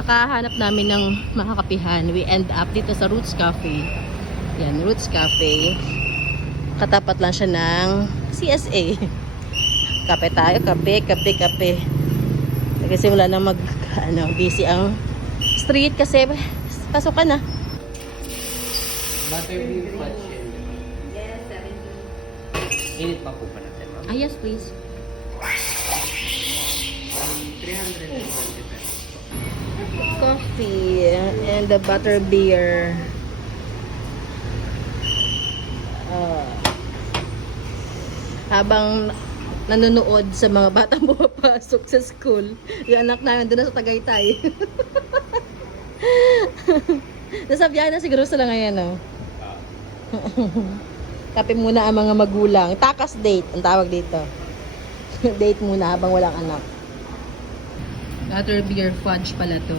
Sa kahanap namin ng makakapihan, we end up dito sa Roots Cafe. Yan, Roots Cafe. Katapat lang siya ng CSA. Kape tayo, kape. Nagsimula na busy ang street kasi pasukan na. Butterbeer fudge. Yes, 70. Init pa po pa natin, ma'am. Ah, yes, please. 320 pesos. Coffee and the butter beer. Habang nanonood sa mga batang pumapasok sa school, yung anak namin doon sa Tagaytay. Nasa biyahe na siguro sila ngayon, no? Kape muna ang mga magulang. Takas date, ang tawag dito. Date muna habang walang anak. Butter beer fudge pala to.